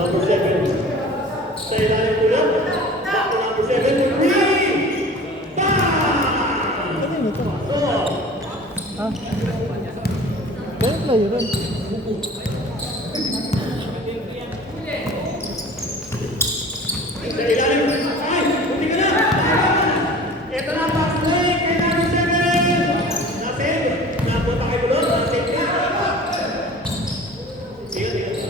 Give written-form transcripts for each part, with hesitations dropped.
Number 7. Sa ilalim ko lang. Back to number 7. Ano yun ito? Ha? Ganun na yun. Sa ilalim. Ay! Buti ka na! Ito na ang play kay number 7. Nasave. Napunta kay Bulot. Nasave ka. Sige.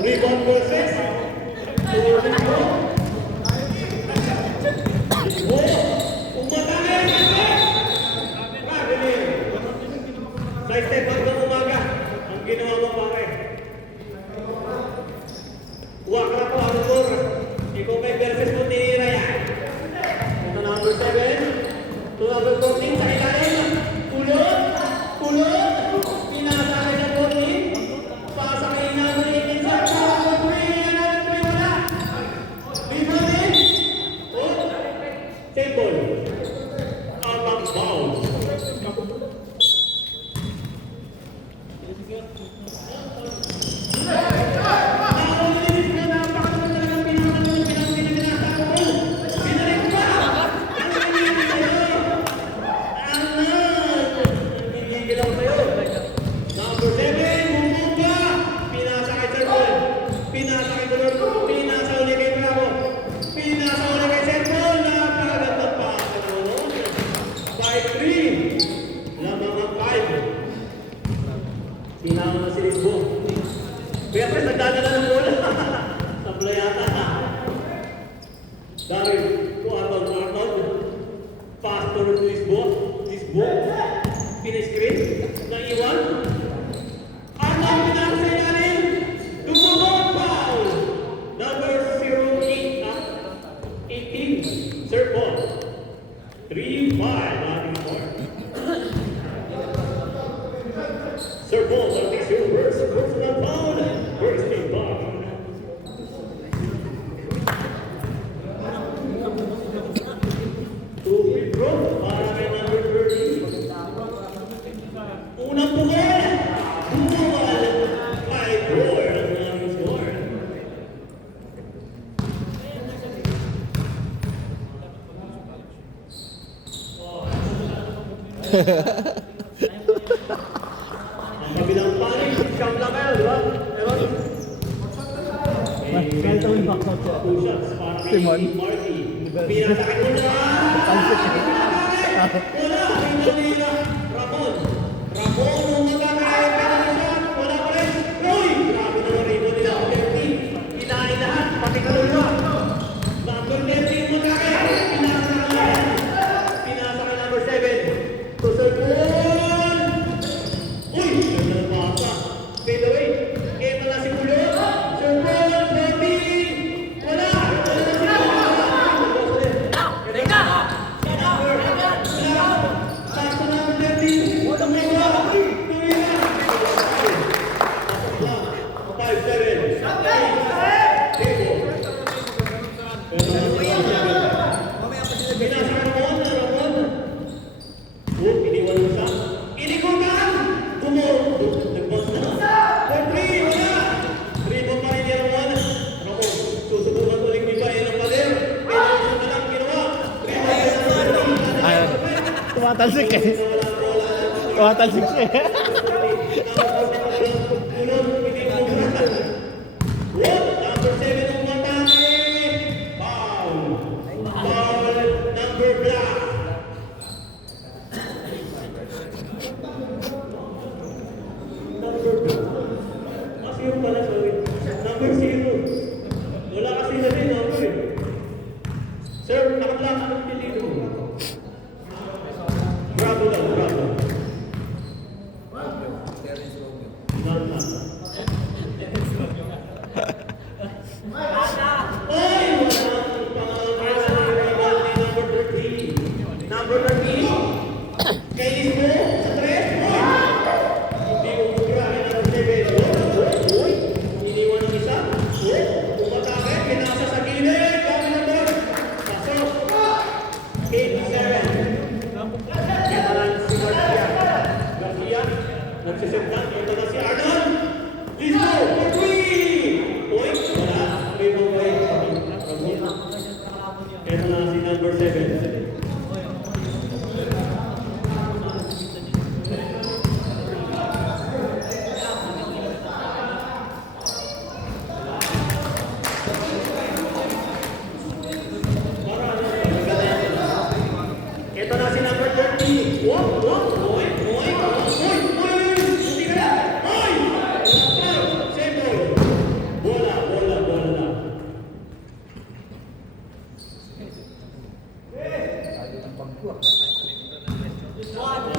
3-1 versus. Step hanggang umaga. Ang ginawa mo pare. Huwag ka po, Arthur. Ikaw may versus mo tinira yan. Ito number 7. Ito number 14 sa ilalim. Ulot. Pinasakay sa 14. Pasa kay number 18 sa number 3. Wala. Bibalik. Oh. Table. Abang bounce. Sinama na si Lisbo. Beatrice, nagdadala ng bola. Sabla yata na. Dahil po Arnold. Pass to Lisbo. Pina-screen. Naiwan. Arnold, pinaka sa ilalim. Dumabot, foul. Number 18. Serve ball. 3-5. Ating score. Sir Paul, that is your first personal foul. First team foul. To withdraw, para kay number 30. Unang pukol. Buwal. 5-4 ang aming score. Kabilang panig, siyam lang kayo, di ba? Pero, Kahit ako yung back out siya. 2 shots para kay Simon. Marty. Pinasakit mo na! Wala! Pinalila! Ramon, umagamit! Pinasakit! Wala pa rin! Roy! Grabe naman rin mo nila. 30. Kinain lahat, pati kalulwa. Number 13 umagamit! Pinasakit! Pinasakit number 7. To Sir Paul! Uy! Ganda ng basa. By the way, ito na si Bulot. Sir Paul, 14. Wala! Wala na si Bulot. Teka! Sakto na ang 13. Wala may wala. Tumira. 5-7. Pinasa Ramon. Iniwan mo siya. Inikutan! Nag-bounce na. For 3, wala! 3 pa rin yan naman. Ako, susubukan ulit ni Bayan ng pader. Kailangan na lang ginawa. 3 pa rin naman. Ayun. Tumatalsik eh. Tumatalsik siya eh. Number 7 ang matake. Foul. Foul. Number black. Zero pala, sorry. Number 0. Wala kasi na rin, number eh. Sir, nakablock, anong piliin mo? Bravo lang, bravo. None. Ay, wala ang rival ni number 13. Number 13. Kay Lisbo, sa 3. Hindi mo mugurahin ang 7. Iniwan ng isa. Umatake, pinasa sa gilid. Kami na doon. Pasok. 8-7. Kinalan si Garcia. Garcia, nagsisit lang.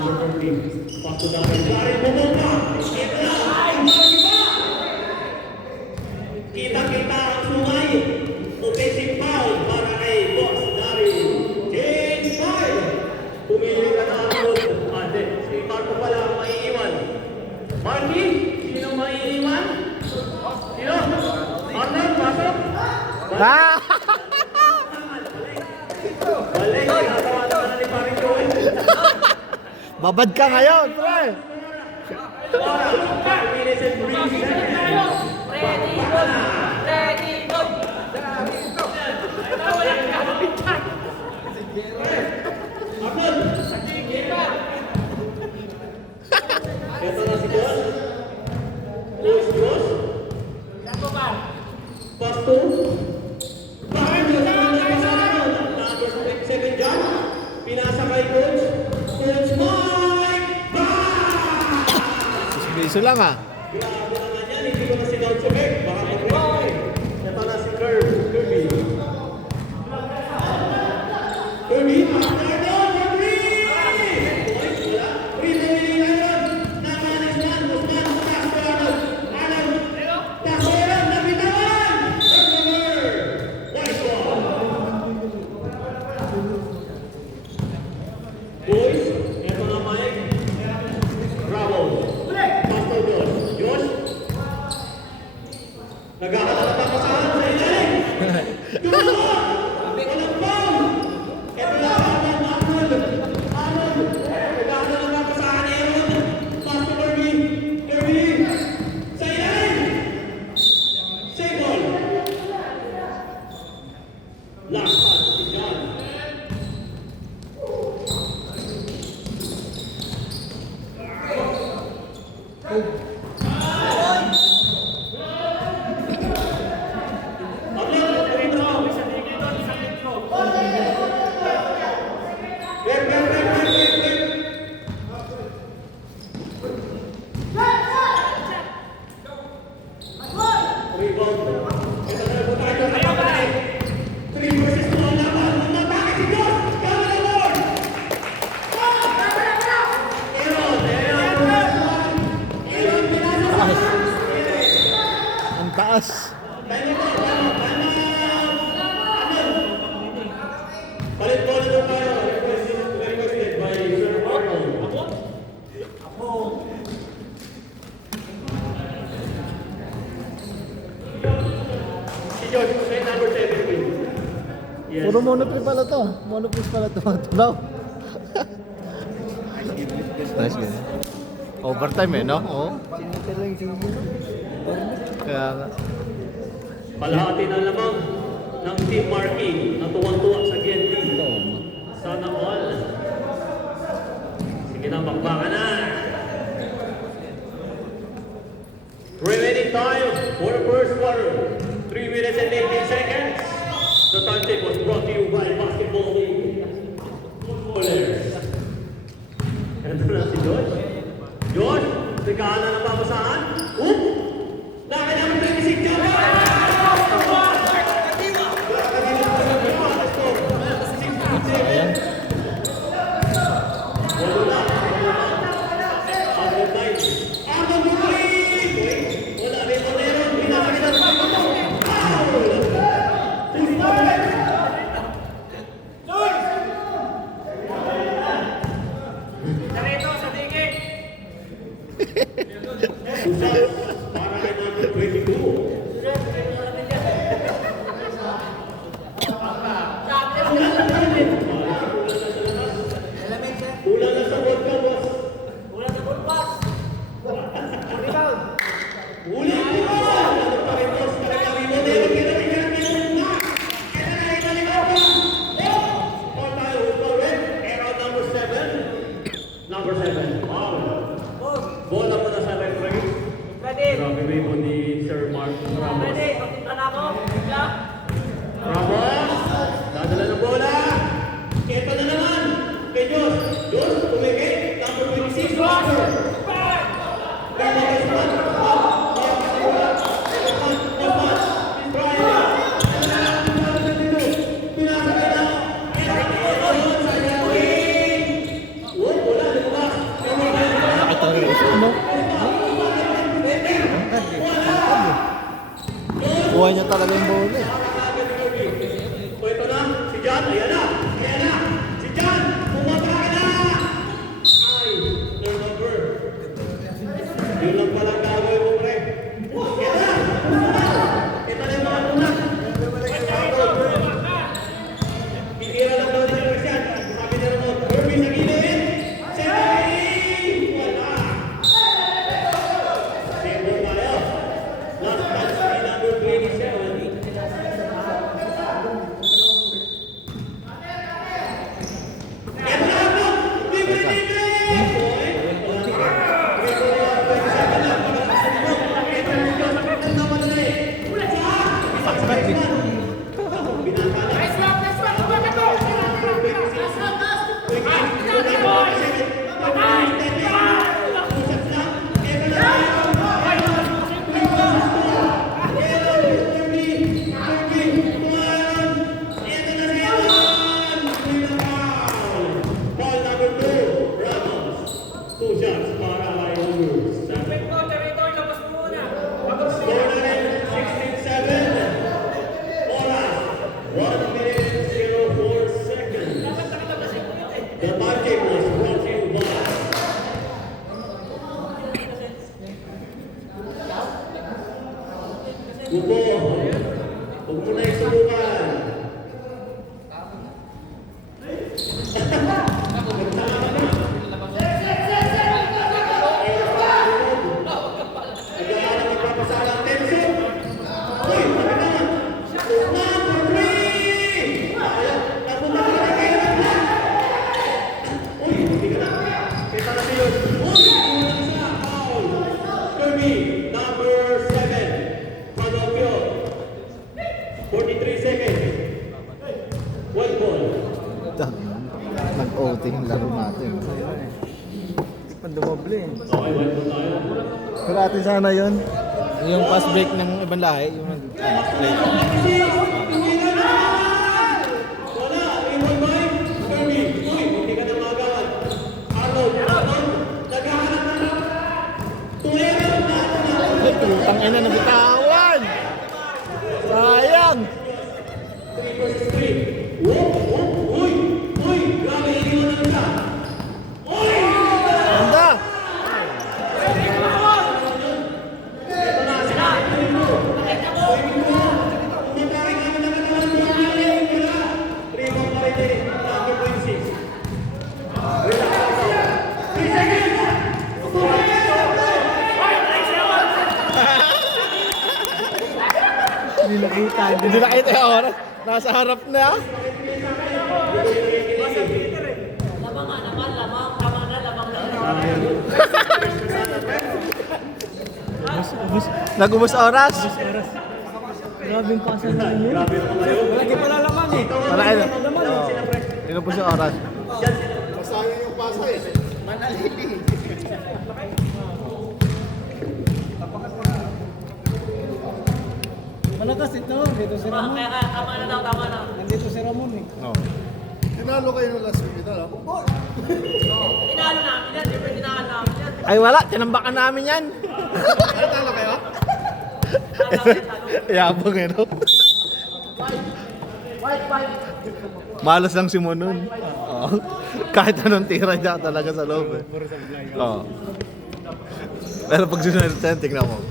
number 30. Pass to Darren. Darren Bumongka. Ito na. Ang iba. Kita-kita ang sungay. Offensive foul para kay Boss Darren. Change five. Pumili ka na ang road. Ate, si Marco pala ang maiiwan. Marky, sino maiiwan? Sino? Arnold, pasok? Ah! Balik, ginagawa naman na ni Paring Joel. Babad ka ngayon, pre! 5 minutes and 3 seconds. Ready, go! Ready, go! Arnold! Ito na si Josh. Luis Josh. Pass to. Bakit yun? Number 27 dyan. Pinasa kay Coach. Coach Mike Bass! Biso lang ah. Grabe naman yan. Hindi ko na sigaw Chubek. Baka mag-react eh. Ito na si Kirby. Kirby. Kirby. After down for 3! Points. Wala. 3 na ngayon. Namanis man. Guzman. Pass to Arnold. Arnold. Pass to Arnold. Nabitawan! Turnover. White ball. Boys. Ito na Mike. Bravo. Pass to Josh. Josh. Naghahanap pa pasahan sa ilalim. Josh! Walang foul! Ito na ang Arnold. Arnold. Naghahanap pa pasahan ni Aaron. Pass to Kirby. Kirby. Sa ilalim. Save ball. Last pass si John. Ang taas. Palit bola daw tayo. Requested by Sir Arnold. Si George, may number 7 please. Yes. Puro monopre pala to. Monopre pala to. Tunaw. Nice game. Overtime eh, no? Oo. Kaya nga. Palahati na lamang ng Team Marquee na tuwang-tuwa sa GNT. Sana all. Sige na, bakbaka na. Remaining time for the first quarter. 3 minutes and 18 seconds. The time check was brought to you by Basketball League. Footballers. Ito na si Josh. Josh, regahan na ng babasahan. Oop! Nakailangan 26 dyan! Ayan. Narito sa tingin! Para kay number 22. Kulang na sa World Cup, boss. Ulan sa bulpas! Rebound! Ulit mo! Ano pa rin, boss? Karagawin mo, Nero. Kinabigyan na. Ito na, inaligaw pa. All tayo, foul red. Error number 7. Number 7. Wow. Bola mo na sa referee. Ready! Grabe rebound ni Sir Mark Ramos. Ready! Papunta na ako! Bigla! Ramos, dadala ng bola. Ito na naman. Kay Diyos. Diyos, tumigil. Number 26, Roger. Pinasa ka na. niya talaga yung bola eh. O ito na, si John, ayan na, si John, pumatake na! Ay, turnover. Yun lang pala ang gagawin mo, pre. Ayan na! Ito na yung mga tunak. Titira lang daw ng Christian. Sabi niya naman, Kirby sa gilid. Sentry! Wala! Sebo tayo. Last touch by number 27. Ball number 2, Ramos. 2 shots para kay Warriors. Wait mo, territory, labas mo muna. Score na rin, 16-7. Oras, 1 minute 04 seconds. The market was brought to you by Gubo. Huwag mo na isubukan. Nagkakaroon ng magpapasalang tension. Uy, sabi naman. Number 3! Ayaw, napunta ka na kayo ng black. Uy, hindi ka na. Kita na siya. Uy, kulang sa foul. Kirby, number 7. Panopio. 43 seconds. One ball. Nag-OT yung laro natin. Pandumoble eh. Okay, one ball tayo. Pero atin sana yun. Yung pass break ng ibang lahi, yung play. Wala, iwan ba? Kirby, uy, hindi ka na magawan. Arnold, naghahanap na lang. Tulero na. Putang ina na bitawan! Sayang! 3 versus 3. Uy, grabe, iniwan na siya. Uy! Ganda! Ito na, sinabi mo. Umatake kami na katawan mo. Wala. 3 ball pa rin eh. Number 26. Relax. 3 seconds. Hindi nakita yung oras. Nasa harap na. Lamang nga naman, lamang. Tama na, lamang na. Nag-ubos oras. Grabing pasa na yun. Grabe naman kayo. Lagi pala lamang eh. Wala kayo. Inubos yung oras. Malakas ito. Dito si Ramon. Kaya tama na daw, tama na. Nandito si Ramon eh. No. Tinalo kayo ng last week ito, no? Tinalo namin yan. Siyempre tinalo namin yan. Ay wala, tinambakan namin yan. Tinalo kayo? Yabang eh, no? Malas lang si Monon. Oo. Kahit anong tira niya talaga sa loob eh. Oo. Pero pag sinunod natin, tingnan mo.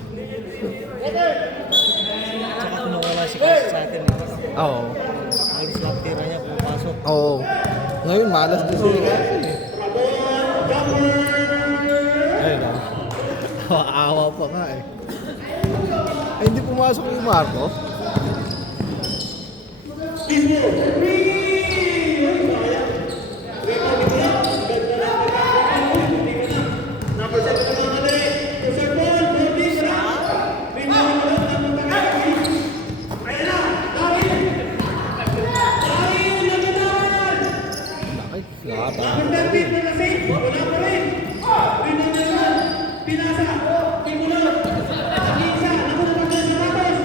Tsaka tumawala si Coach sa atin eh. Oo. Halos lahat tira niya pumapasok. Oo. Ngayon, malas din sila. Ayun na. Awa pa nga eh. Ay, hindi pumasok yung Marco. Number 7 naman na rin. Sir Paul, Bautista. Rebound mo lang, napunta kay David. Ayan na, David. David, lagyan! Ay, yata. Number 13 na kasi, wala pa rin. Rebound na naman. Pinasa. Timulot. Isa, napunta ka sa Rapos.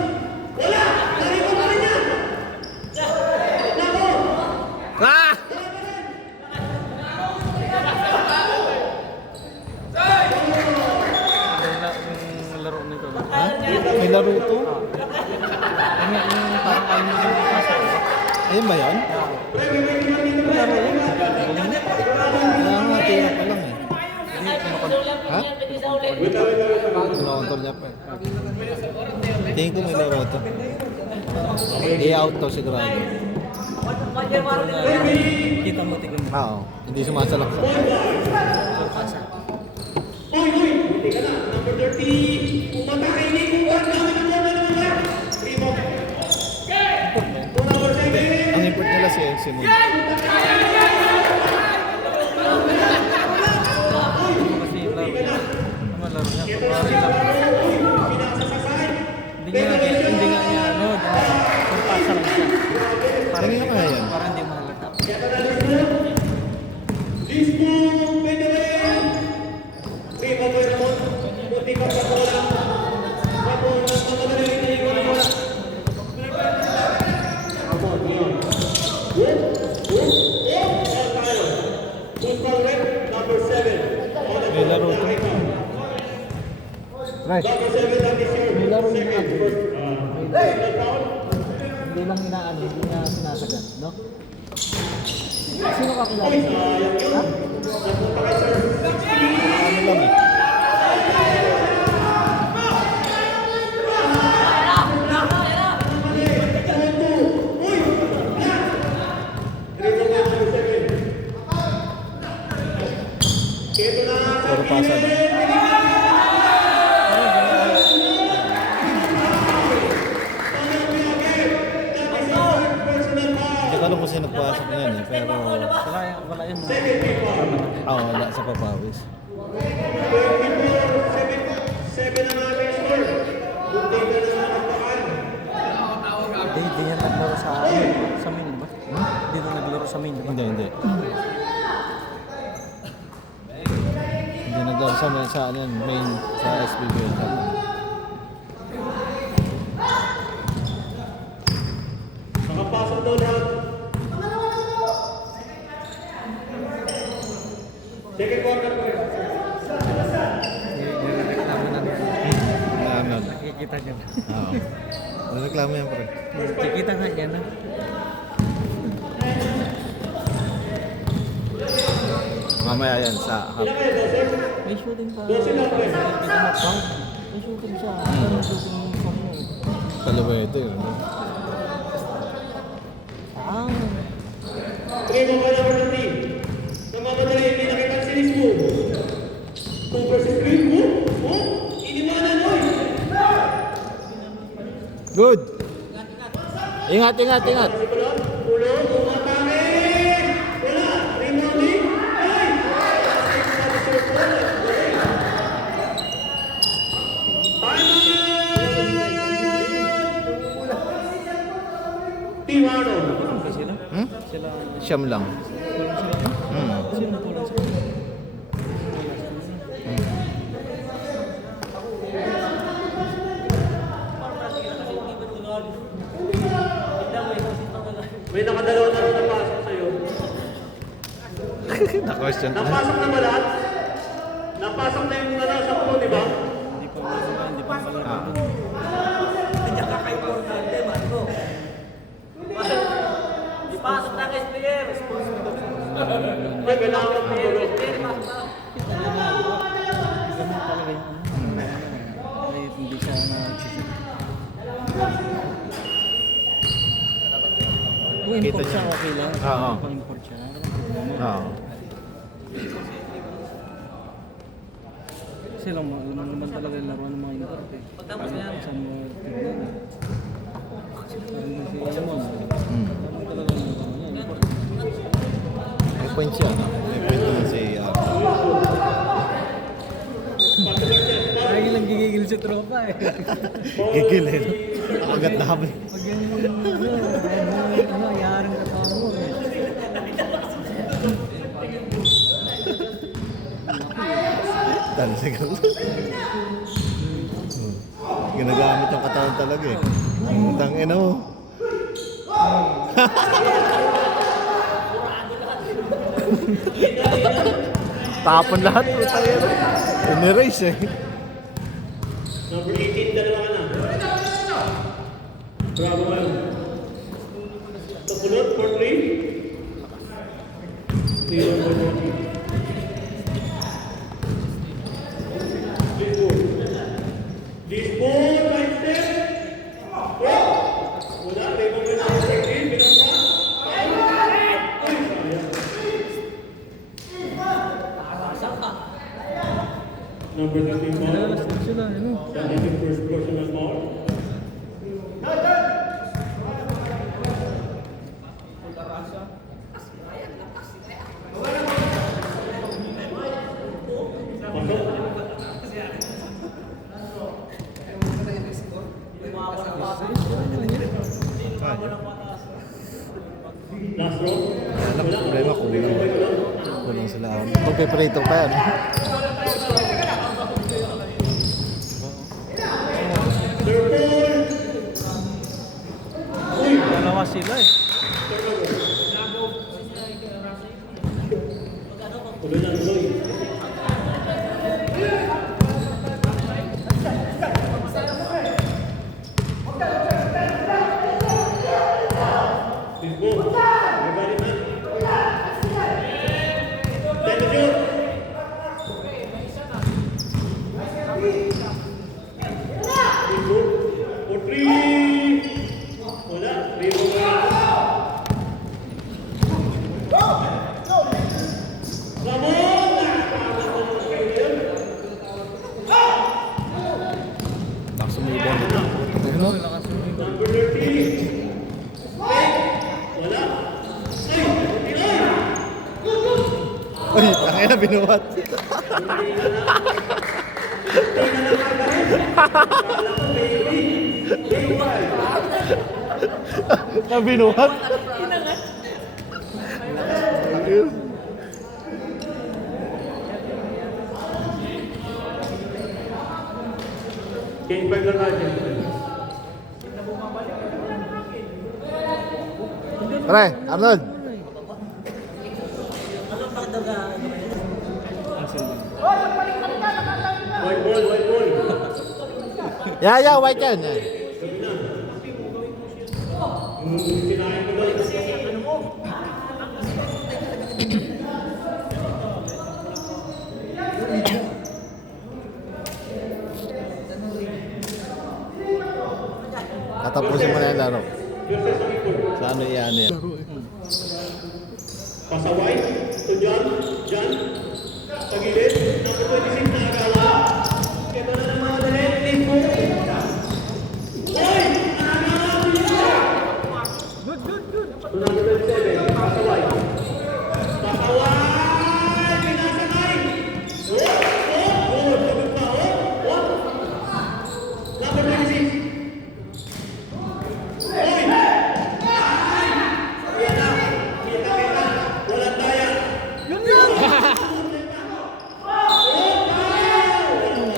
Wala! Narito pa rin yan. Nako! Ah! Laro nito. Ha? May laro to? Ayun ba yun? Kaya nga, tira pa lang eh. Ha? Kinokontrol niya pa eh. Tingin ko may laro ito. I-out to sigurado. Kita mo tignan mo. Oo, hindi sumasalak sa. Hindi ka na. Number 30. Umatake ni Kuwan. Number 7. Ang import nila si Simon. Kasi laro niya. Ano laro niya? Hindi nga niya ano, purpasa lang siya. Parang yun kaya yan. Para hindi mahalata. Lisbo. Pedro. Primo ko naman. Buti pa sa bola. Kapon na mamadali na yung bola. Kapon, yun. Football red, number 7. May laro ito. Right. Number 7 that is your May laro niya. second first. Hindi lang inaano, hindi niya sinasagat, no? Sino ka kilala? Ha? Ano lang eh. Puro pasa na. Hindi ko alam kung sino pasok niyan eh, pero Wala yan. wala sa papawis. 7 ang aming score. Bunti ka na nagpakan. Hindi yan naglaro sa main, di ba? Hindi na naglaro sa main, di ba? Hindi. Hindi naglaro sa ano yan, main sa SBBL. Nakapasok daw lahat. Second quarter po rin. Nireklamo na nila. Ano? Nakikita niya. Oo. Ano reklamo yan pre? Kikita nga niya na. Mamaya yan sa half. May shooting pa. May shooting siya. May shooting sa mo. Kalawa ito yun. Ah. Primo ko number 13. Sa mga madali, hindi nakita si Lisbo. 2 versus 3. Iniwanan mo. Good! Ingat! Ulo, umatake. Wala. Rebounding. Ay! Tiwano. Ba sila? Hmm? Sila. Siyam lang. Sino tulong sa kanila? May nakadalawa na rin napasok sa'yo. Na-question ko. Napasok na ba lahat? Napasok na yung sa pulo, di ba? Hindi pa malaro. Pasok na kay Spear. Ay, kailangan ng pulo. Ganun talaga yung ay hindi siya na-shoot. Kung Kita import siya, niya. okay lang. Oo. Kung import siya, walang problema. Oo. Kasi laman naman talaga yung laruan ng mga import eh. Pagtapos na yan. Saan mo tignan eh. Parang si Yamon. Laman talaga yung laruan niya, import. May point siya, no? May point naman si Lagi lang gigigil si tropa eh. Gigilin. Agad na kami. Pag yan yarang kasama mo eh. Talsigal. Ginagamit ang katawan talaga eh. Ang tangina mo. Tapon lahat. In-erase eh. Number 18, dalawa ka na. Bravo man. Ito po Kulot for 3. 0 for 20. Disball, right step. Wala, rebound with number 13, binamba. Number 13 foul. That is the first personal foul. Last row. Ang problema kulang. Kulang sila. Magpiprito pa yan. Dalawa sila eh. Tuloy lang, tuloy. Disball. Everybody man. Then the shoot. Disball. For 3. Wala. Rebound. Lakas sumibon dito. Ano? Number 13. Wala. Uy, takay na binuhat. Na binuhat. Game 5 lang natin. Pre, Arnold. White ball, white ball. Yeah, white yan. Sinahin ko doon. Tatapusin mo na yung laro. Versus ang ipon. Sa ano yan yan. Pasaway. To John. John. Sa gilid. Number 26 na Agala. Ito na ng mga dalit. Lead mo. Oy! Agala! To number 27. Pasaway. Pasaway! Pinasakay! Sabi pa. Number 26.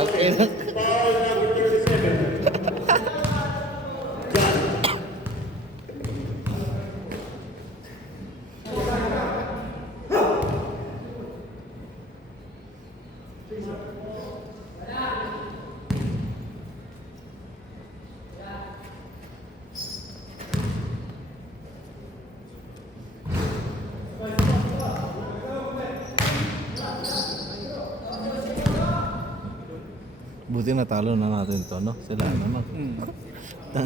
Okay na. Foul number 37. John. Buti natalo na natin ito, no? Sila, ano?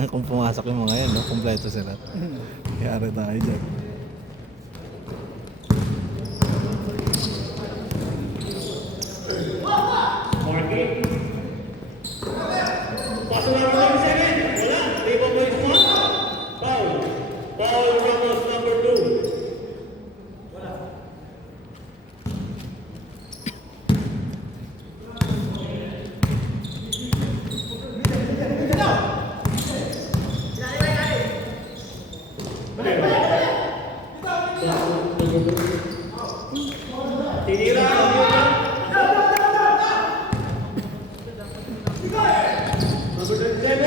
Kung pumasok yung mga yan, no? Kompleto sila. Kaya tayo dyan. Marking. Pasok number 27. Wala. Rebound by Juan. Foul. Foul Ramos number 2. Tinira ang number 27.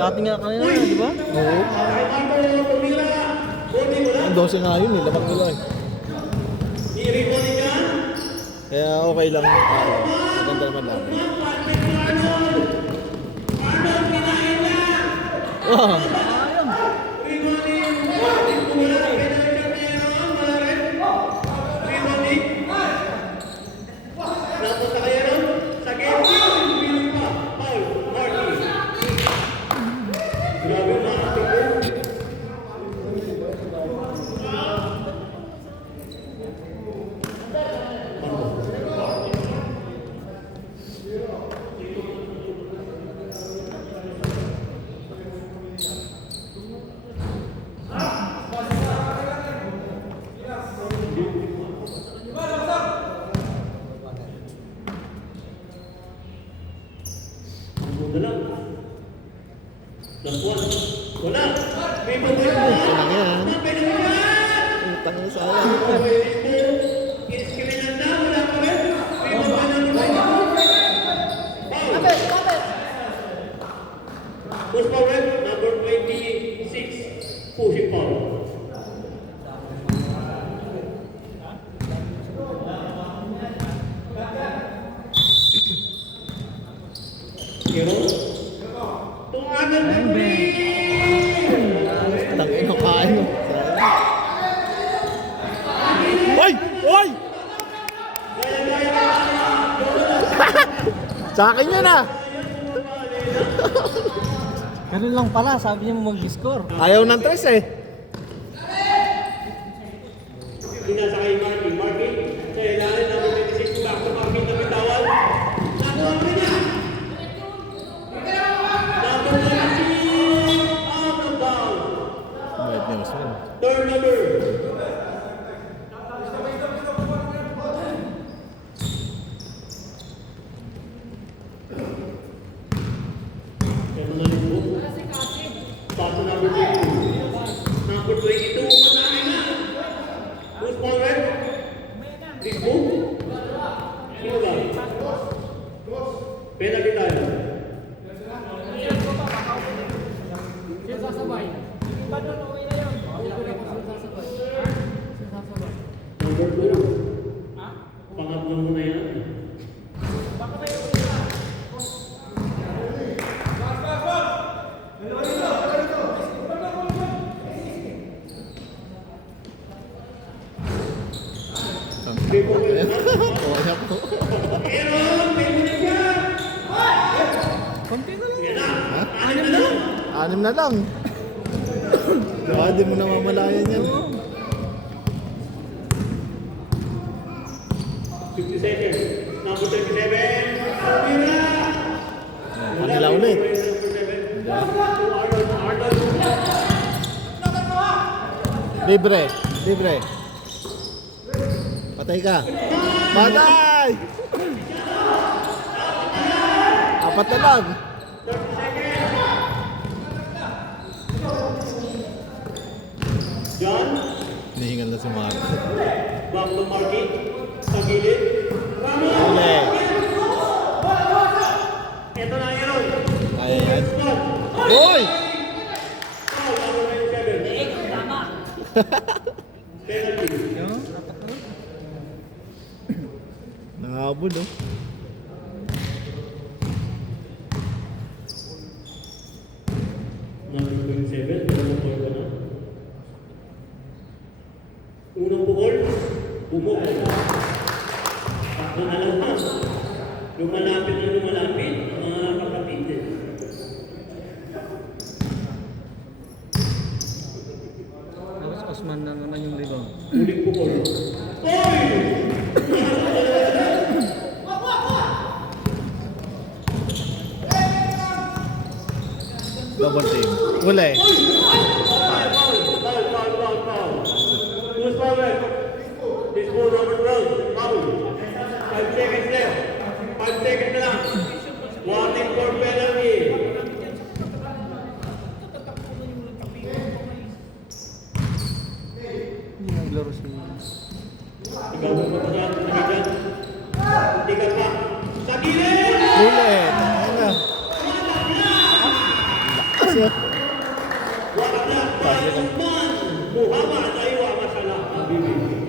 Cutting nga kanina, di ba? Oo. Kay Marco tumira. Buti mo lang. Ang 12 nga yun, labak nila eh. I-recall niyan. Kaya okay lang. Maganda naman lang. Arnold! Arnold, kinain lang! Oh, Rebounding! Rebounding po wala. Penalty meron. Wala rin. Rebounding. Napunta kayo ron. Sa game. Piling pa. Foul. Marty. Grabe mga tingin. Wala lang. Last one. Wala. May pagkakas. ito lang yan. Penalty! Utang na sayang. Iskilinan na, wala pa rin. May mga Push forward, number 26. Pushing forward. Hero. Tunganan na Tangin mo kain mo. Oy! Oy! Sa akin yan ah! Ganun lang pala, sabi niya mag-score. Ayaw ng tres eh. Pinasa kay Marky. Marky, sa ilalim number 26. Back to Marky na bitawan. Nakuha mo niya. Number 26. Out of bounds. Bad news man. Turnover. Paso number 22. Number 22. Matay na. Who's forward? This move. Sino ba? Penalty tayo. Number 2. Pangatlo mo na yan. Wala po. Meron! Meron siya! Konti na lang. Yan na! Ha? Anim na lang! 6 na lang. Diba, di mo namamalayan yan. 50 seconds. Number 37. Mira! Kanila ulit. Libre. Libre. Patay ka. Patay! 4 na lang. John, Nahingal na si Mark. back to Marky. Sa gilid. Ramos! Uli. Ito na yun. Kaya yan. Spot. Hoy! Foul, number 97. Penalty. Nangahabol oh. Number 27. Dalawang ball ka na. Unang bukol. Bumukol. Takbo na lang ha. Lumalapit na lumalapit. Mga kapatid. Tapos Osman na naman yung rebound. Uling bukol. Oy! Double team. Uli. Who's forward? This ball number 12. Foul. 5 seconds left. 5 seconds na lang. Warning for penalty. Hindi naglaro si... Ikaw mo pa dyan. Nagigan. Hindi ka pa. Sa gilid! Uli. Tangina. Pasyo. Waraknya Usman Muhammad Aywa Masalah Habibie.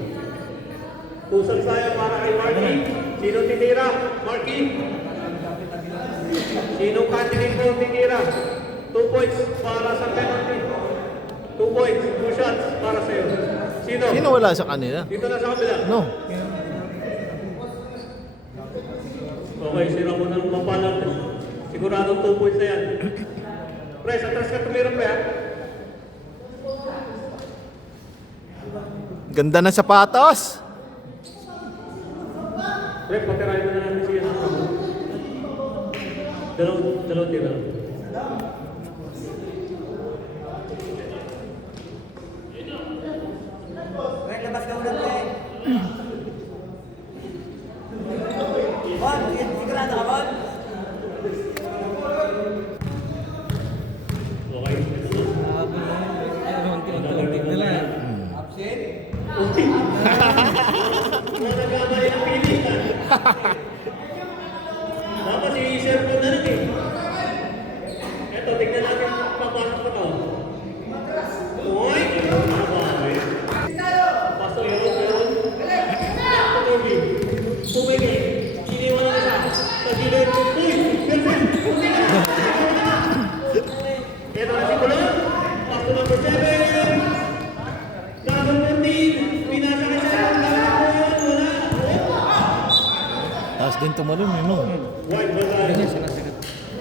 Pusat saya para kay Marky. Sino titira? Marky? Sino kandining ko titira? 2 points para sa penalty. 2 points, 2 shots para sa'yo. Sino? Sino wala sa kanila? Dito na sa kabila. No. Okay, si Ramon ang mapalat. Siguradong 2 points na yan. Pres, atras ka tumira pa yan. Ganda ng sapatos. Pres, patirahin mo na natin siya. Dalawang tira. Rek, labas ka muna, Rek. Bon, sigurado ka, Bon? Okay. Unti-unti nila. Absent? Wala nagkamali ang pilihan. Dapat i-share ko na rin eh. Eto, tignan natin papasok ko to. Uy! Pasok yun. Patuloy. Tumigil. Iniwan ang isa. Sa gilid. Uy! Perfect! Kunti na! Eto na si Kulon. Pasok number 7. Gagawin natin. Pinasa ka siya. Wala. Tapos din tumalon yun, no? White Bazar. Ganyan sila sigat.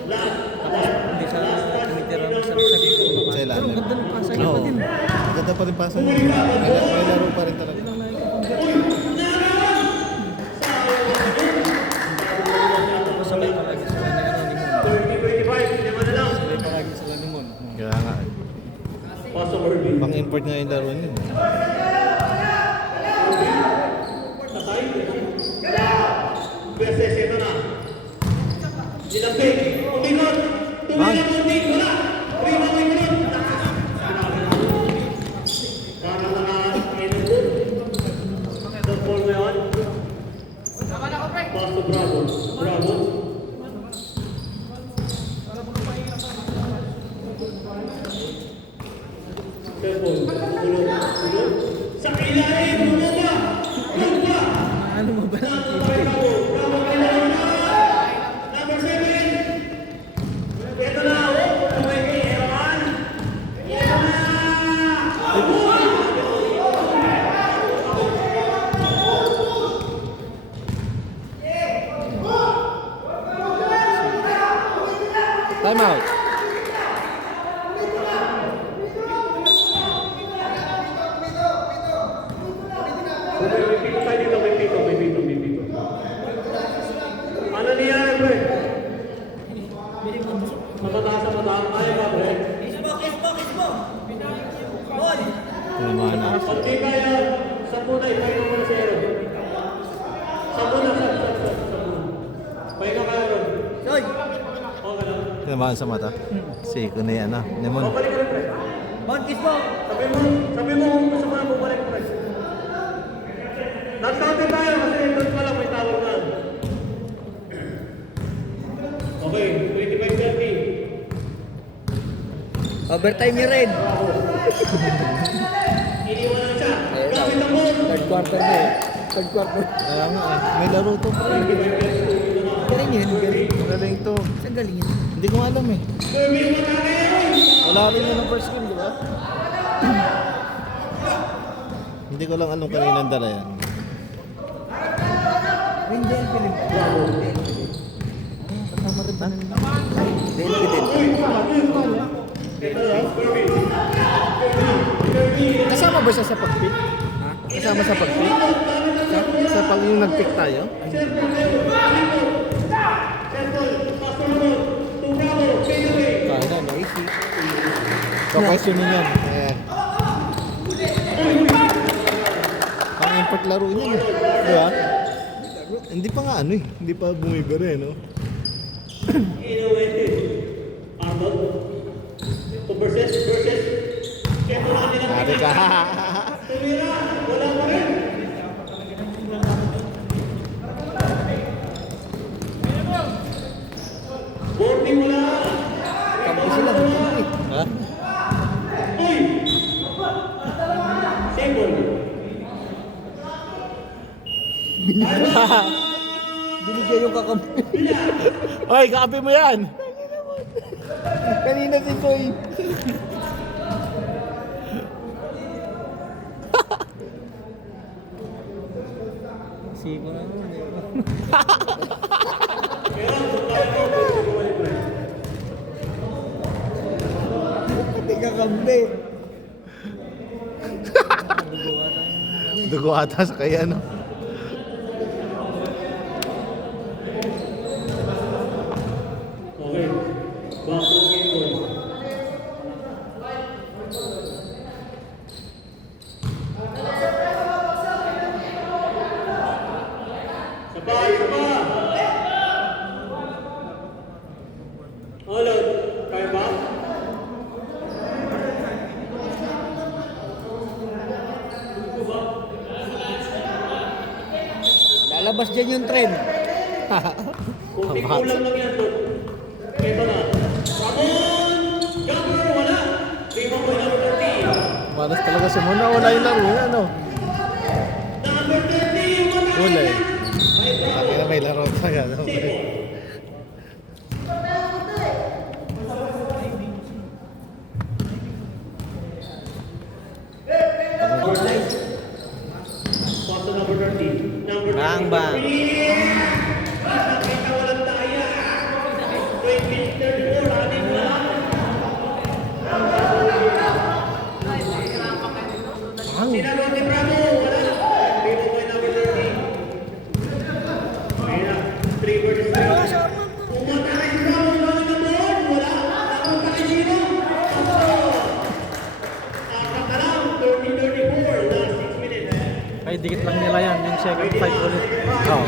Last. Hindi siya tinitira ng sarili ko. Sa ilalim. Pero ganda ng pasa niya Oo. pa din. Ganda pa rin pasa niya. May laro pa rin talaga. Pasabay palagi sila ni ano ni Mon. 30-25. Lima na lang. Pasabay palagi sila ni Mon. Kaya nga. Pasok Irving. Pang-import nga yung laro niya. Tatay. Beses ito na. Nilapit. Umingot. Tumingin mo din. Wala. Prima mo yung para naka-inubo. The ball mo yun. Pasok Bravo. Bravo. Cellphone. Tulog. Sa ilalim. Bumaba. Bumaba. Ano mo ba? Number 7. Ito na. Tumingin. Ewan. Ito na. Time out. May pito tayo dito. May pito. Ano nangyari, pre? Matataas ang mataas. Ayaw ba, pre? Kiss mo! Bon! Tinamaan na. Pag di kaya, 10 na. Ipahinga mo na si Aaron. 10 na. 10. Pahinga ka, Aaron. Soy! Okay lang. Tinamaan sa mata. Siko na yan, ah. Lemon. Babalik ka rin, pre. Bon, kiss mo! Sabi mo, gusto mo na bumalik, pre. Nag-counter tayo kasi doon pa lang may tawag na. Okay, 25-30. Overtime ni Red. Iniwan na siya. Gamit ang ball. Third quarter na eh. Third quarter. Kaya nga eh. May laro to. Galing yun, galing. Magaling to. Saan galing yun? Hindi ko alam eh. Sabi mo na rin. Wala rin yun ng first game, di ba? Hindi ko lang alam kanina ang dala yan. Windel, Philip. Kasama rin tayo. Kasama ba siya sa pag-pick? Kasama sa pag-pick? Sa pag yung nag-pick tayo? Kaya na, easy. Kakwestyunin yan. Ayan. Pang-import laro niya. Di ba? Hindi pa nga ano eh. Hindi pa bumibira eh, no? Versus. Kaya wala nila. Hari ka. Tumira. Wala pa rin. Boarding wala. Kampi sila. Kampi. Ha? Uy! Sable. Binigyan yung kakampi. Hoy, kakampi mo yan! Kanina si Soy. Siko na naman eh. Pati kakampi. Dugo ata sa kaya, no? Okay. Back to game boy. Sabay, sabay. Ulod. Kaya ba? Lalabas dyan yung trend. Kunting kulang lang yan, Dok. Ito na. Ramon! Jumper, wala. Lima po yung number 30. Malas talaga si Mon. Wala yung laro niya, no? Number 30, yung mga Wala eh. Akin na may laro talaga, no? Pass to number 30. Number 30. Bang, bang. Nakita walang daya. 2034, aning lang. Sinalong ni Bravo, wala. Dito po yung number 30. Ayun na, 3 versus 3. Pumunta kay Bravo, wala na board, wala. Napunta kay Gino. Apat na lang, 30-34, last 6 minutes. Ay, dikit lang nila yan. Yung second fight ulit. Oo.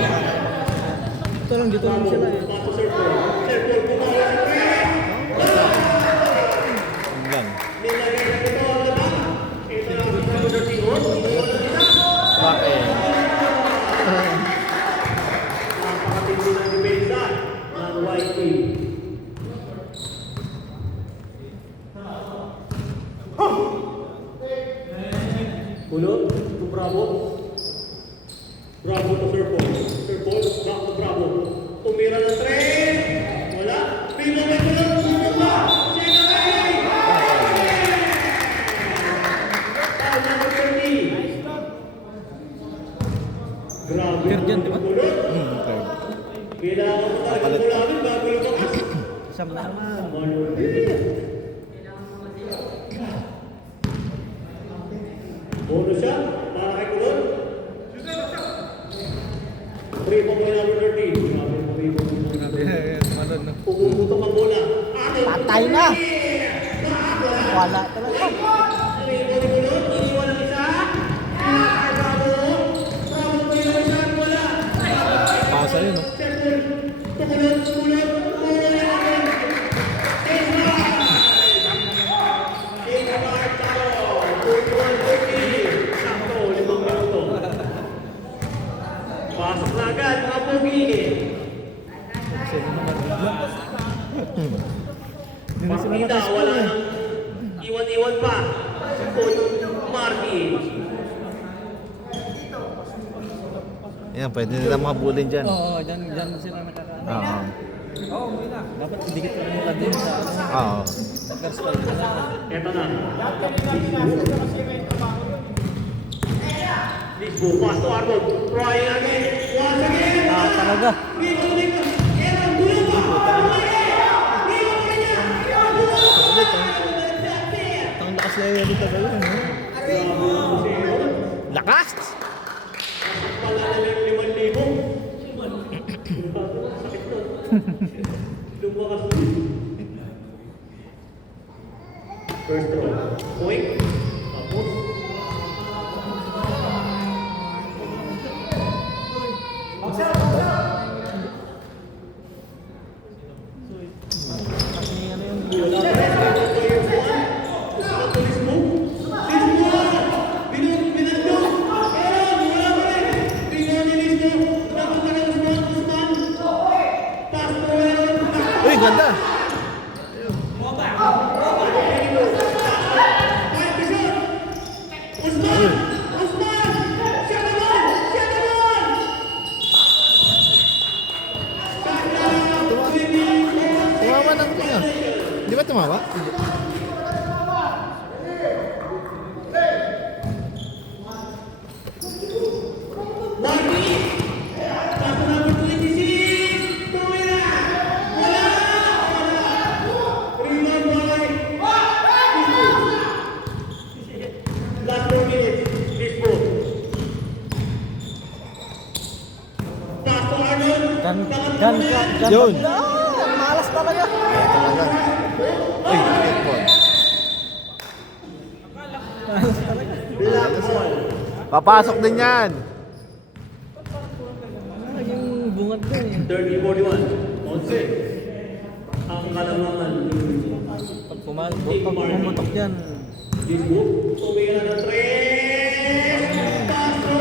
Dito lang sila eh. Pass to Serpol. Serpol, bumawa sa 3. Yun lang. Nilagay na ito ang labang. Ito na ang number 30. Bakit? Napakatindi ng depensa ng white team. Ulot to Bravo. Bravo to Serpol. Serpol, back to Bravo. Tumira ng 3. Wala. Pino may tulog. Bumaba. Sino ay? Foul number 30. Grabe. Third yan, di ba? Ulot. Okay. Kailangan mo talaga kulangin bago lumakas. Isang naman. Bonus siya, para kay Kulon. 3 po mula number 13. Grabe mo kayo. Pumuputok ang bola. Patay na. Wala talaga. Ribo ni Kulon, iniwan ang isa. Ay, Bravo. Bravo po yung isa, wala. Pasa yun, no? Serpol, tukulot, kulot, kulot. Pasok na agad, mga pogi. Partida, wala nang iwan-iwan pa. Coach Marky. Yan, pwede nila makabulin dyan. Oo, dyan sila nakakaano. Oo. Dapat dikit lang nila din sa Oo. first fight nila. Eto na. Lisbo, pass to Arnold. Trying again. Once again. Talaga. Ulit, oh. Ang lakas na yun dito gawin, no? Lakas! Pala na lang 5,000. Sakit to. Lumakas to. First throw. Point. Tapos. Uy, ganda! Pass number 26. Tumira. Wala. Rebound by last 4 minutes. This ball. Pass to Arnold. Gan. Yun. Malas talaga. Talaga. Uy, headphone. Black ball. Papasok din yan. Yung bungad ko eh. 30-41. 11. Ang kalamangan. Pag pumatok yan. This ball. Tumira na 3. Paso.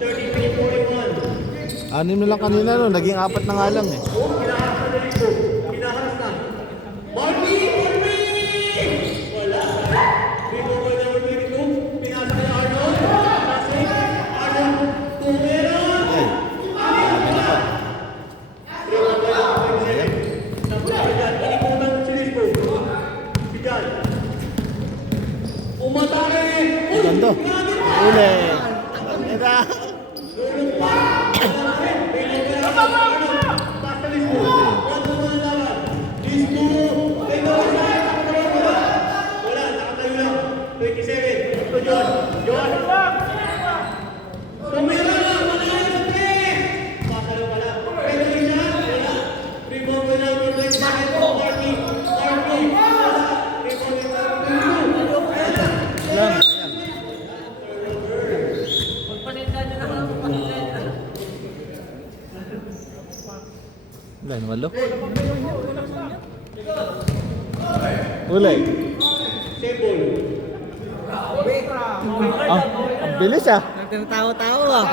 33-41. Anim na lang kanina no, naging 4 na nga lang eh. Pinahas na dito. Pinahas na. Marty! Wala. Dito ko na dito. Pinahas na Arnold. Passing. Arnold. Tumira. Ay, sabi na pa. Inikutan si Lisbo. Si Jan. Umatake. Ganda. Uli. Eda. Ilan, 8? Uli. Ang bilis ah. Nagtatawa-tawa ah.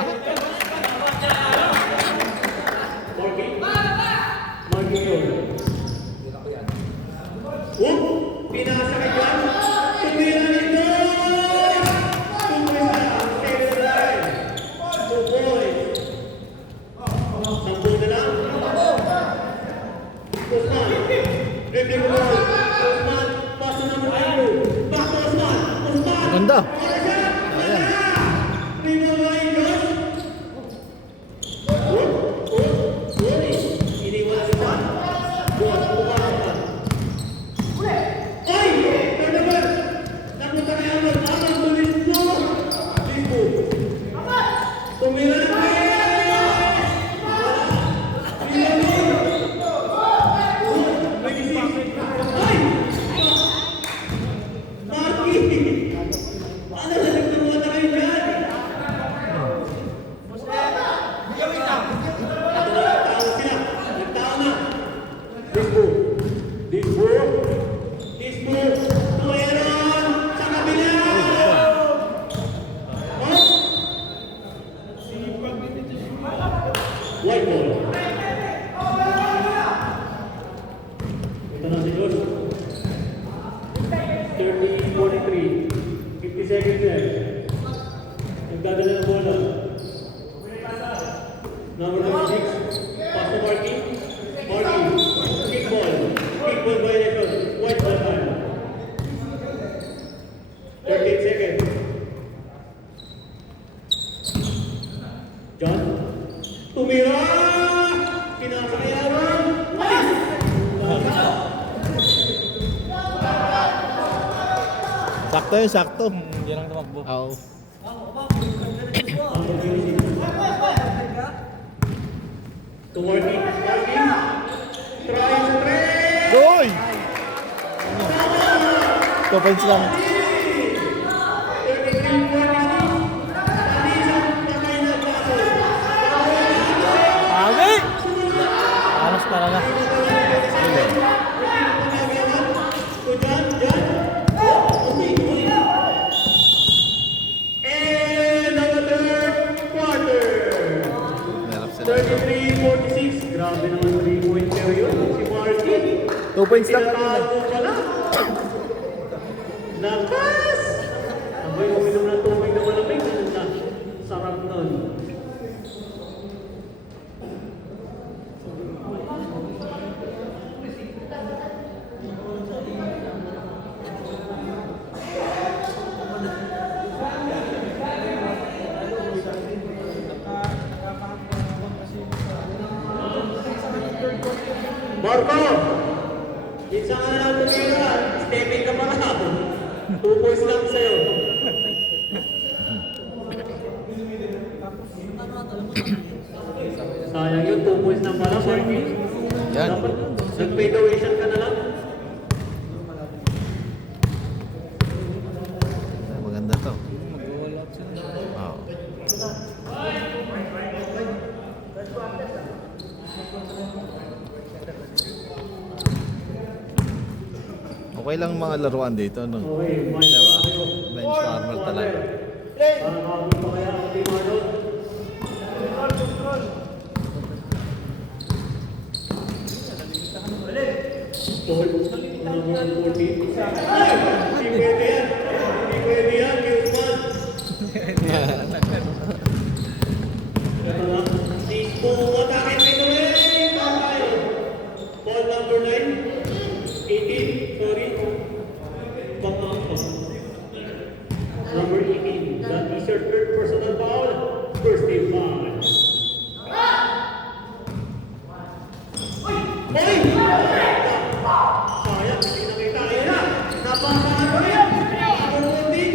Pinasa ka dyan. Tumira nito. Tumira. Second line. 2 points. 10 na lang. Osman. Dribbling the ball. Osman. Pass to number 2. Back to Osman. Osman. Ganda. Ayan. Rebound by Josh. Iniwan si Juan. Juan. Juan. Ay! Turnover! Napunta kay Arnold. Arnold to Lisbo. Lisbo. Tumira na white ball. Ito na si Josh. 30-43. 50 seconds left. Nagdadala ng bola. Number 96. Pass to Marty. Marty. Kick ball. Kick ball violation. White ball time. 38 seconds. John. Tumira! Pinakayaran! Sakto yun, sakto. Yan ang tumakbo. Oo. To Marty. Marty. Try sa 3! Goy! 2 points lang. 33-46. Patay na baso. Pagi! Alas talaga. To John. And ang third quarter. Narap sila. 33-46. Grabe naman 3-point period. Si Marty. 2 points lang kanina. Pinatago pala. Lakas! Abay, uminom ng tubig na malamig. Sarap nun. Marco! Minsan ka na lang tumira. Stepping ka pa ka. 2 points lang sa'yo. Sayang yun, 2 points lang pala, Marky. Yan. Dapat nag-federation ka na lang. Ay, maganda to. Oo. Okay lang mga laruan dito, no? Okay, fine. Diba? Bench warmer talaga. Makakabot pa kaya ang team Arnold? Paul, number 14. Ay! Hindi pwede yan. Hindi pwede yan, Guzman. Ito na. Cisco, atake dito eh! Tatay! Paul, number 9. 18, sorry. Pang-ampang. Number 18. That is your third personal foul. First team foul. Oy! Sayang, hindi nakita. Ayun na! Napakaano yan! Napakaunding!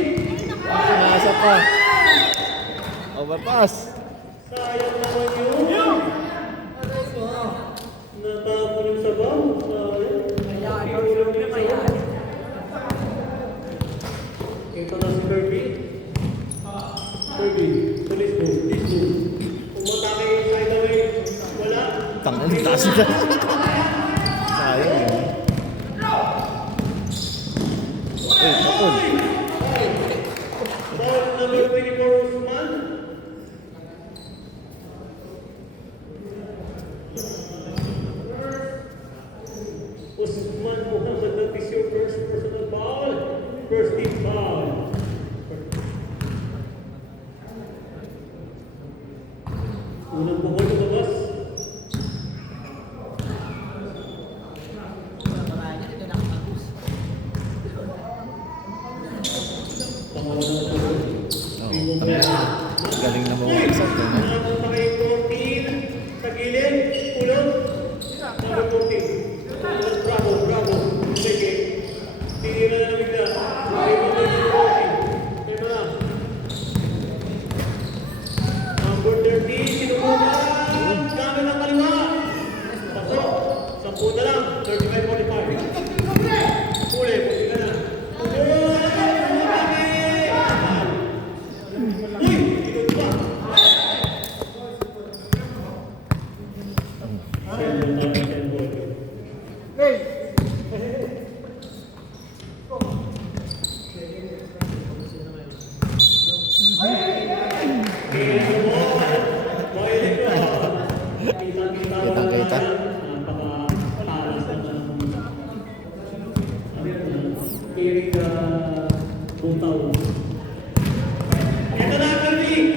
Nasa pa. Overpass. Sayang naman yun! Natapon yung sabaw. Sayang. Ito na si Kirby. Kirby, tulis mo. Please mo. Umatake side away. Wala. Tangan, taas na. Sayang yun. Uy, kapon. Foul number 24, Usman. Usman Muhammad, that is your first personal foul. First team foul. Unang pukol lumabas. Pangalawa na pukol. Oo, galing na mawasak yun. Nakapunta kay 14 sa gilid, ulog. Number 14. Bravo, bravo. Sige. Tinira na bigla. Number 14. Tema na. Number 13, sinubukan. Gamit ang kaliwa. Pasok. 10 na lang. 35-45. Uli, puti ka na. Uy! Ikot pa. Kita-kita. Ito na, Kirby!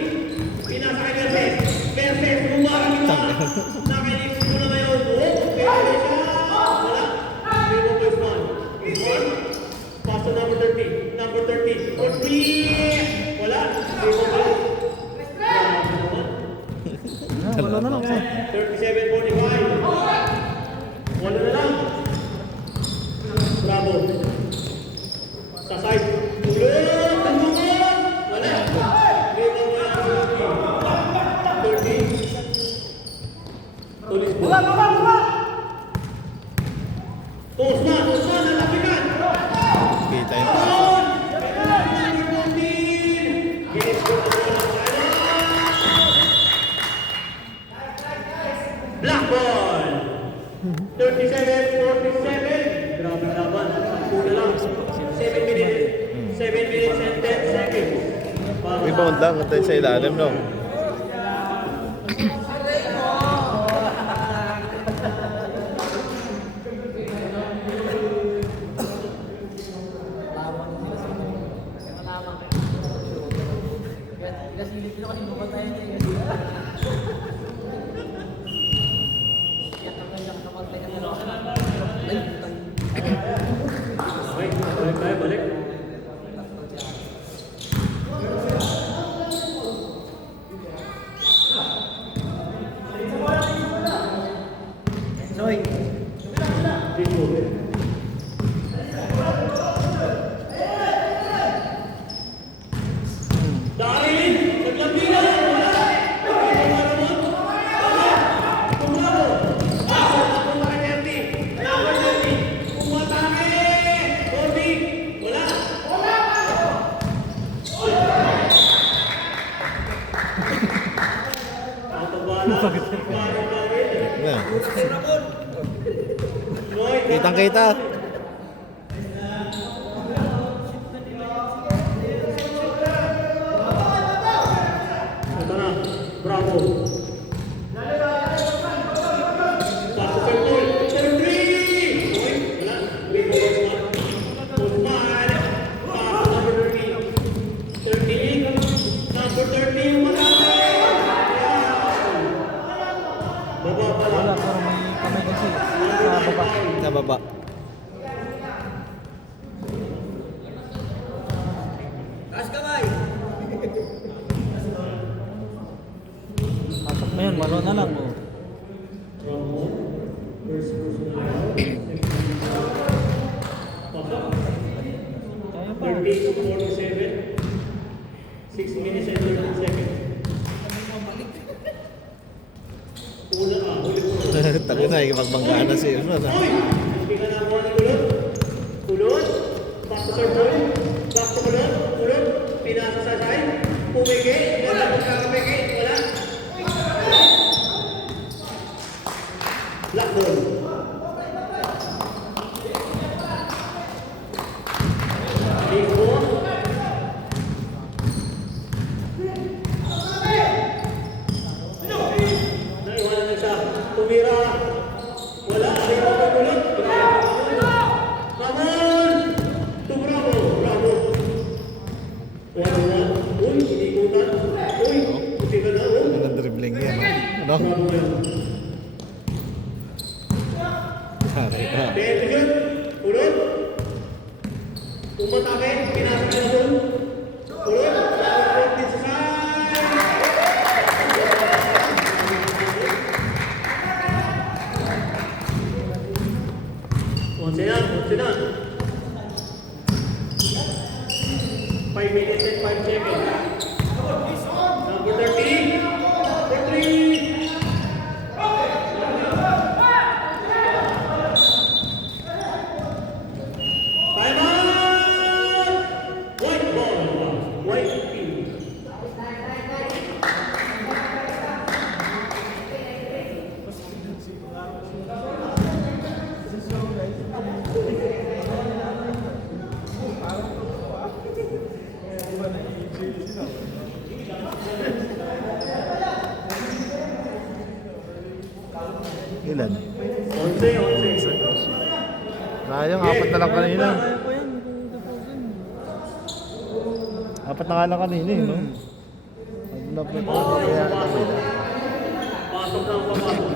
Pinasa kay Mercedes. Mercedes, bumarang ito. Nakainis mo na ngayon. Pwede siya. Wala. Zero plus one. One. Pass to number 30. Number 30. For three. Wala. Zero plus. Wala na lang. 37-45. Wala na lang. Bravo. Sa side. Tulog! Tandungan! Wala. Dito mo yan. 30. Tulis mo. Usman! Usman! Nalapikan! Kita yung Down! Number 14! Ginis ko na lang. Black ball! 37-47. Grabe laban. 10 na lang. 7 minutes. 7 minutes and 10 seconds. rebound lang at sa ilalim, no? Okay, balik tayo, balik. Soy. Ayan. Kitang kita. Ito na, Bravo. Pass to Serpol. Serpol! Okay, wala. Wait, Osman. Pass to number 30. 38. Number 30. Wala. Baba pala. Wala, parang may kamay kasi. Sa baba. Sa baba. Pasok na yun, malo na lang. Oh. Ramon. First personal. Pasok. Kaya pa. 30 to 47. 6 minutes and 13 seconds. Una huli po. Tayo na, ikipagbanggaan na si Usman. Oy! Hindi ka nakuha ng kulot. Kulot. Back to Serpol. Back to kulot. Kulot. Pinasa sa side. Pumigi. Wala po kakapigi. Wala. Black ball. Ligo. Naiwanan na siya. Tumira. Wala. Ligo ko kulot. Ramon! To Bravo. Bravo. Wala. Uy, inikutan. Uy, puti ka na. Oh. Ang dribbling niya, no? Ano? Bravo yan. Sorry. Dito yun. Kulot. Umatake. Pinasa ka na doon. Kulot. Kulot din sa side. Onse na. 5 minutes and 5 seconds. Number 30. Number 3. Time out! White ball. White field. Ilan? 11. Sayang, apat na lang kanina. Kaya pa yan, kung tapusin. Apat na nga lang kanina eh, no? Dapat na kaya kanina. Pasok ng papasok.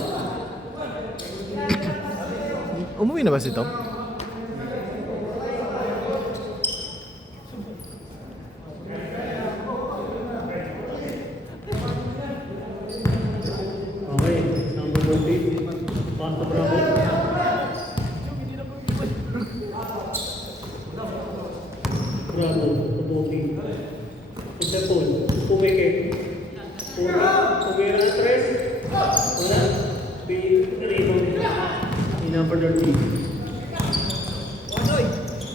Umuwi na ba si Tom? Okay, number 40. Pass to Bravo. Bravo, tutuking. Interpol, pumikik. Pumira na 3. Wala. Pinarino. Ni number 30.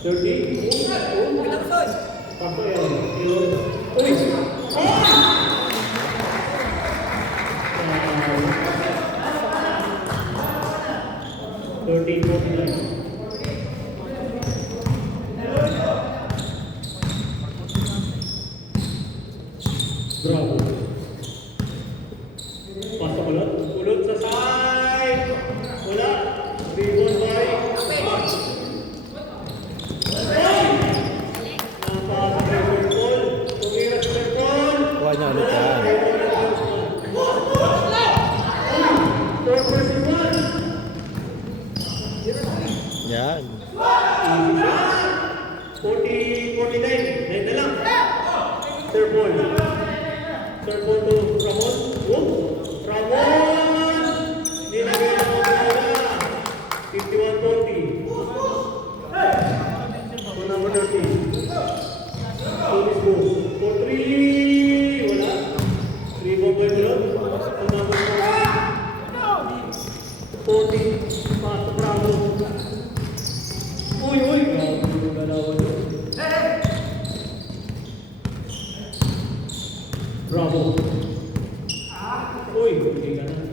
30. Paso yan. Uy! Thirteen, 49. Bravo. Pasok ulit. Ulot sa side. Wala. Rebound by. Napasok kay Serpol. Tumira sa Serpol. Kuha niya ulit yan. 4 versus 1. Yan. 40, 49. Then na lang. Serpol. Serpol to Ramon. Whoop. Ramon! Nilagay na mga bola. 51-40. To number 13. Police go. For 3. Wala. 3 ball by Bulot. To number 40. Pass to Bravo. Uy, uy! Bravo. Uy, hindi ka na.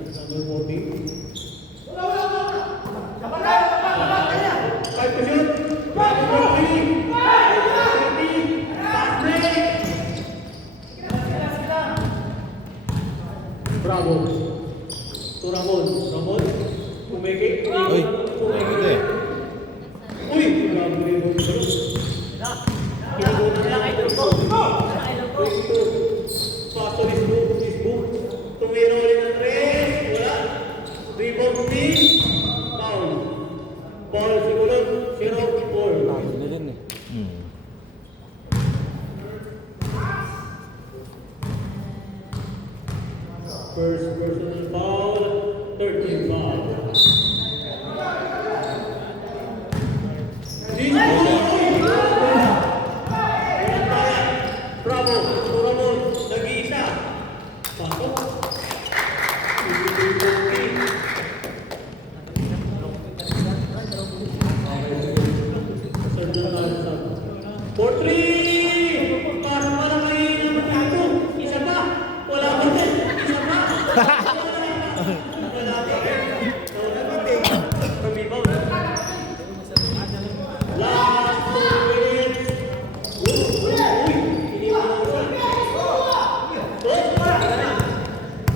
Paso is book. Tumira ulit ng 3. Wala. Rebound ni Paul. Paul siguro 0-4. Hindi din eh. First personal foul, 13 foul. Bravo, Ramon, nag-iisa. Pasok. For 3! Pasok para kay Namatado. Isa pa. Wala pa din. Isa pa. Wala pa din. Rebound. Last 2 minutes.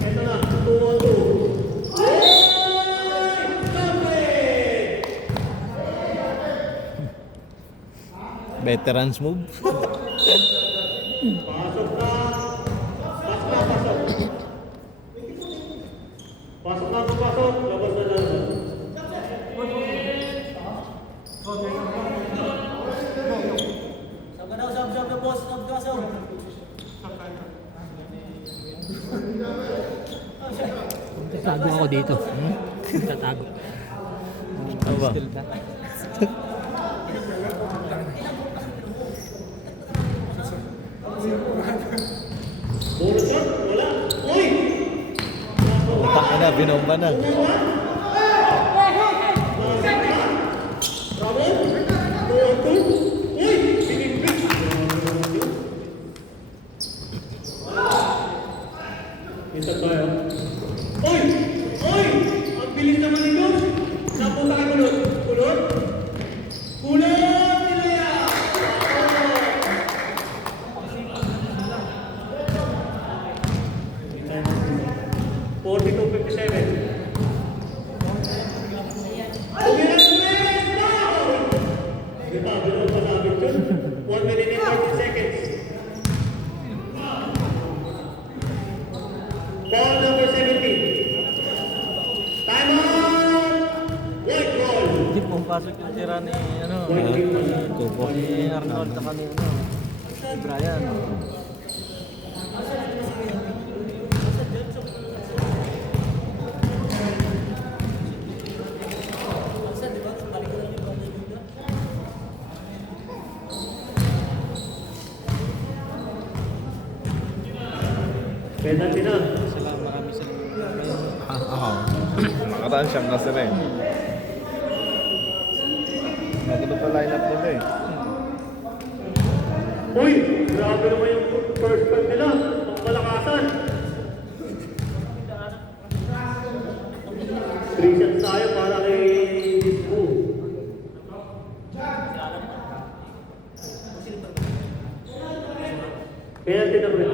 Ito na, 2-2. Veterans move. Pasok na. Pasok. Pasok. Labas na labas. Tatago ako dito. Tatago. Ano ba? Skill ba? Bonus shot? Wala. Uy! Utak na, binomba na. Bravo! 2-2. Uy! Binibig! Isa tayo. Uy! Uy! Ang bilis naman ni Coach. Napunta ka kulot. Kulot? Kulot! Nilaya! 42-57. Binong pasabit yun. 1 minute and 30 seconds. Ball number 17. Time out! White ball. Hindi pumapasok yung tira ni ano. Kubo. Ni Arnold sa kanina. Si Brian. Penalty na. Sila marami silang Oo. Nakaraan siyang kasi na eh. Nagulo pa lineup nila eh. Uy! Grabe naman yung first cut nila. Ang malakasan. 3 shots tayo para kay Disco. Penalty na bro.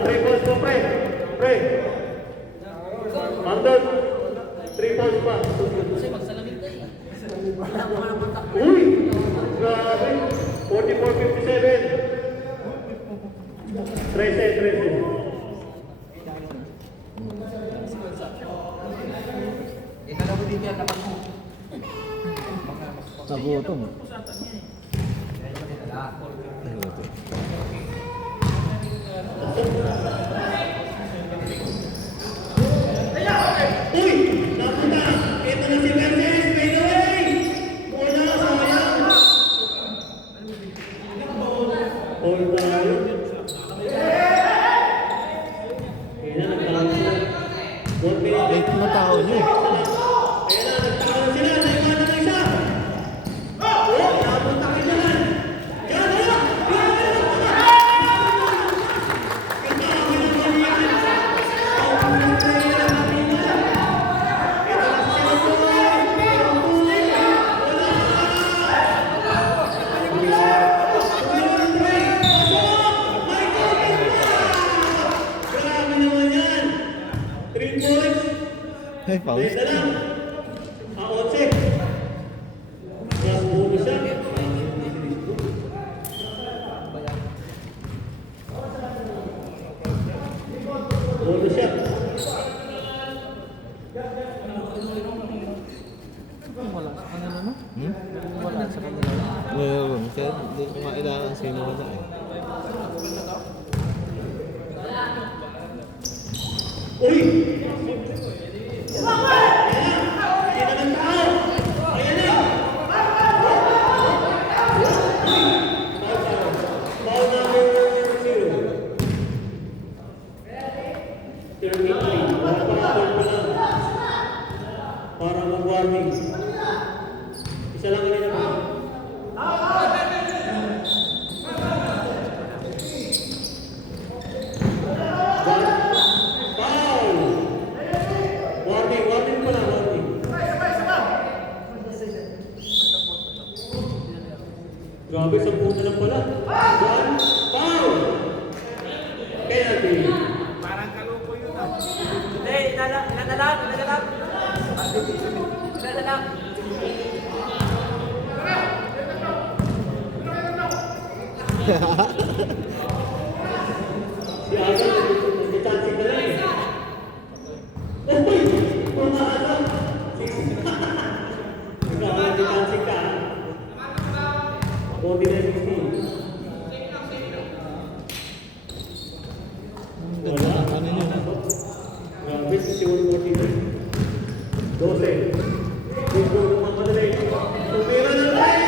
3 balls po, pre. Pre. Under. 3 balls pa. Uy! Grabe. 44-57. 13. nagutom. Uy! Napunta! Ito na si Verdes! Fade away! Wala! Sayang! Hold tayo. Kaya na, nagtago sila. 1 minute. Late na tao niyo eh. Kaya na, nagtago sila. Naiwan na isa. Oh! Napunta kayo naman. Yan! Yan! Grabe naman yan! 3 points! Hey, Paul. Besa lang! 11. ano? Hmm? Wala sa kanila. Meron. Kaya hindi ko mailangan sino wala eh. Uy! Sino ng tao? Ayan na! Foul number 0. 33. Wala pa lang. Para mag-warning. Isa lang kanina ba? Foul! Warning, warning pala, warning. Grabe, 10 na lang pala. One, foul! Penalty. Hindi, inadalag. Si Aga, nagitansik na lang eh. Uy! Pumaano! Ikaw, nagitansik ka. Body na 16. Wala. Ano yun? Grabe, 61-49. 12. Ito naman madali. Tumira na tayo!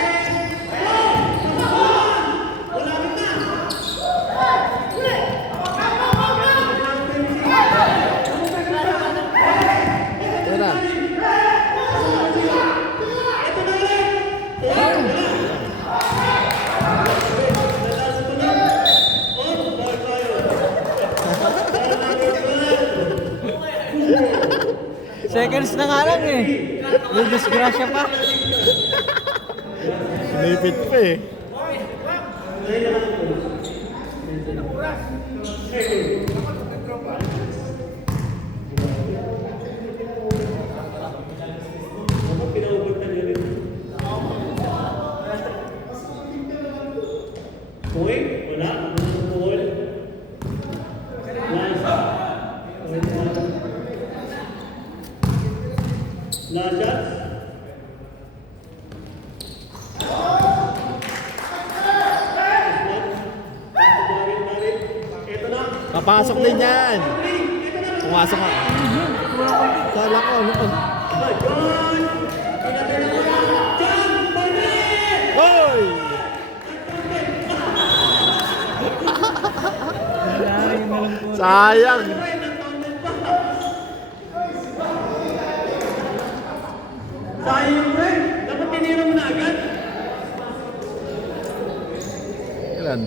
Wala ka na! Tira. Ito na ulit! Wala! Nalaso na! Oh, ball tayo! Ball number 12. Seconds na nga lang eh. May disgrasya pa. Nipit pa eh. Ako, pinaubutan niya rin. Point? Wala. Ball. Last shot. Ito na. Papasok din yan. Ito na. Pumasok ka. Kala ko, ano pa? John! Pinatira mo na! John! Barnett! Hoy! Sayang! Sayang mo eh! Dapat tinira mo na agad! Ilan?